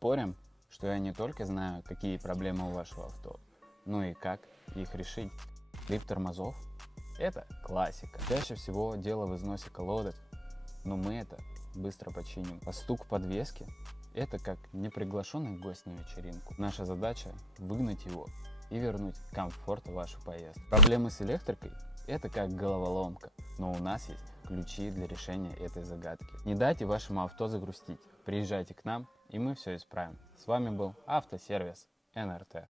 Спорим, что я не только знаю, какие проблемы у вашего авто, но и как их решить. Скрип тормозов – это классика. Чаще всего дело в износе колодок, но мы это быстро починим. А стук подвески – это как неприглашенный гость на вечеринку. Наша задача – выгнать его и вернуть комфорт в вашу поездку. Проблемы с электрикой – это как головоломка, но у нас есть ключи для решения этой загадки. Не дайте вашему авто загрустить. Приезжайте к нам, и мы все исправим. С вами был Автосервис НРТ.